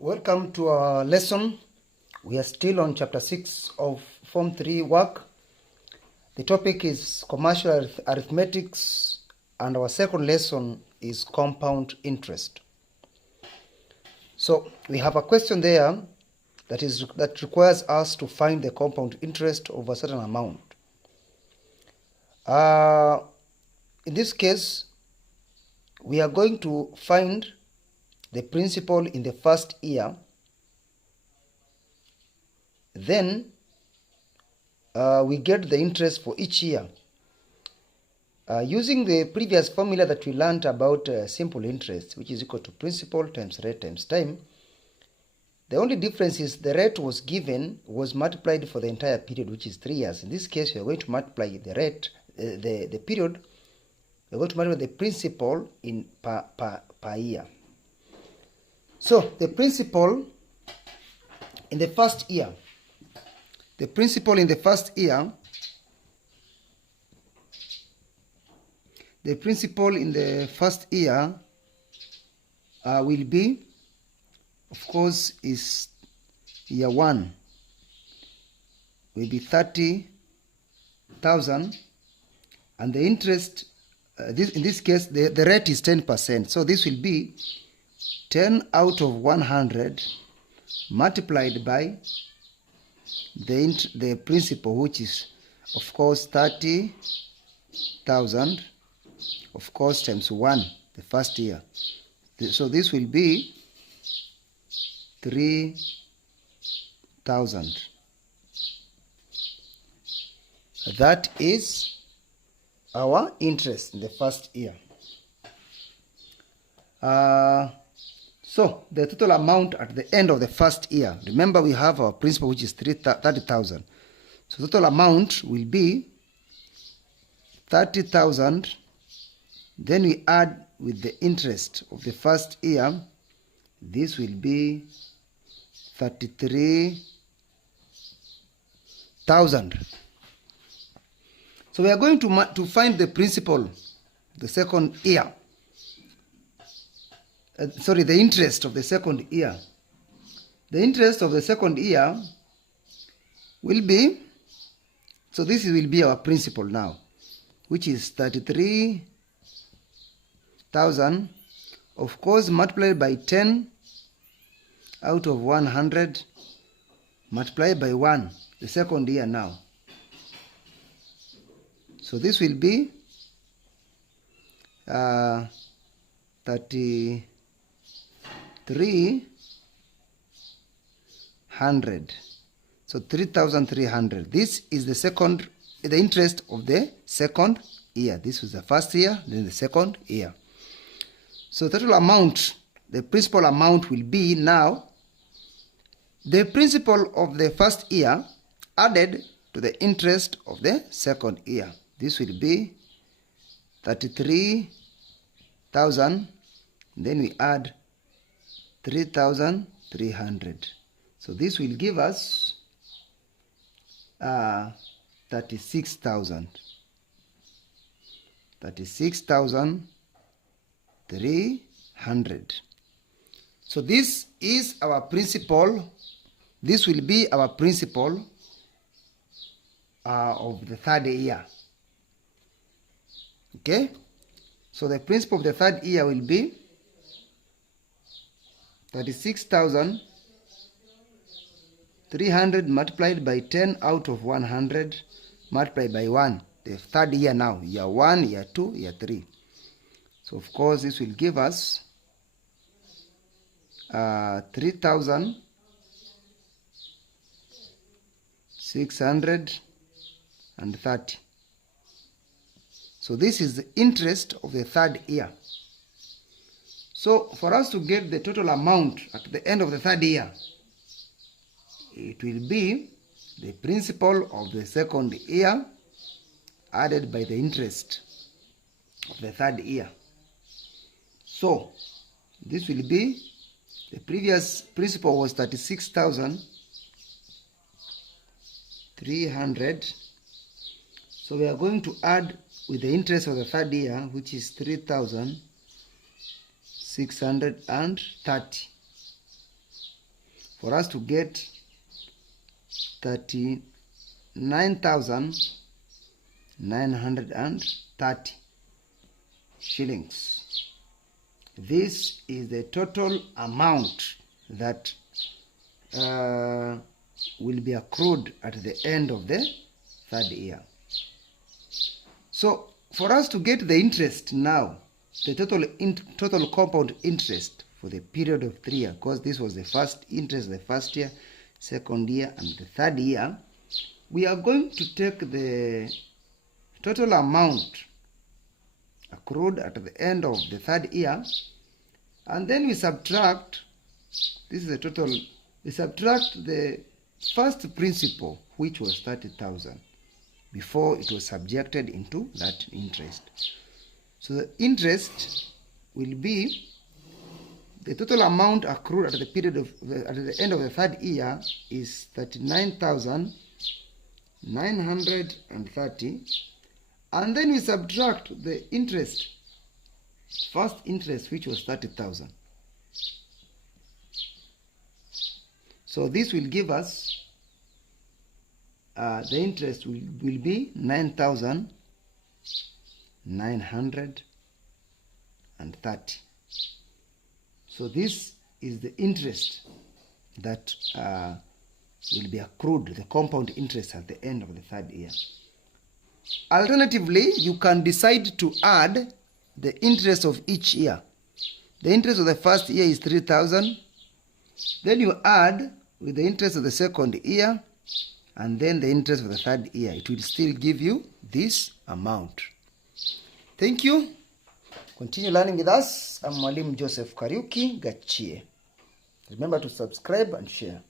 Welcome to our lesson. We are still on chapter 6 of Form 3 work. The topic is commercial arithmetics and our second lesson is compound interest. So we have a question there that requires us to find the compound interest of a certain amount. In this case, we are going to find the principal in the first year. Then we get the interest for each year. Using the previous formula that we learned about simple interest, which is equal to principal times rate times time, the only difference is the rate was multiplied for the entire period, which is 3 years. In this case, we are going to multiply the rate, the period, we are going to multiply the principal in per year. So the principal in the first year, will be, of course, is year 1 will be 30,000, and the interest in this case the rate is 10%, so this will be 10 out of 100 multiplied by the principal, which is of course 30,000, of course, times 1 the first year. So this will be 3,000. That is our interest in the first year. So the total amount at the end of the first year, remember we have our principal, which is 30,000. So total amount will be 30,000. Then we add with the interest of the first year. This will be 33,000. So we are going to find the principal, the second year. The interest of the second year. The interest of the second year will be, so this will be our principal now, which is 33,000, of course, multiplied by 10 out of 100, multiplied by 1, the second year now. So this will be 3,300. So 3,300. This is the interest of the second year. This was the first year, then the second year. So total amount, the principal amount will be now the principal of the first year added to the interest of the second year. This will be 33,000. Then we add 3,300. So this will give us 36,000. 36,300. So this is our principal. This will be our principal of the third year. Okay? So the principal of the third year will be 36,300 multiplied by 10 out of 100 multiplied by 1. The third year now, year 1, year 2, year 3. So of course this will give us 3,630. So this is the interest of the third year. So for us to get the total amount at the end of the third year, it will be the principal of the second year added by the interest of the third year. So this will be, the previous principal was 36,300. So we are going to add with the interest of the third year, which is 3,630. for us to get 39,930 shillings. This is the total amount that will be accrued at the end of the third year. So for us to get the interest now, the total compound interest for the period of 3 years, because this was the first interest, the first year, second year, and the third year, we are going to take the total amount accrued at the end of the third year, and then we subtract, this is the total, we subtract the first principal, which was 30,000, before it was subjected into that interest. So the interest will be the total amount accrued at the period of at the end of the third year is 39,930, and then we subtract the interest, first interest, which was 30,000. So this will give us the interest will be 9,930. So this is the interest that will be accrued, the compound interest at the end of the third year. Alternatively, you can decide to add the interest of each year. The interest of the first year is 3,000. Then you add with the interest of the second year, and then the interest of the third year. It will still give you this amount. Thank you. Continue learning with us. I'm Mwalimu Joseph Kariuki Gachie. Remember to subscribe and share.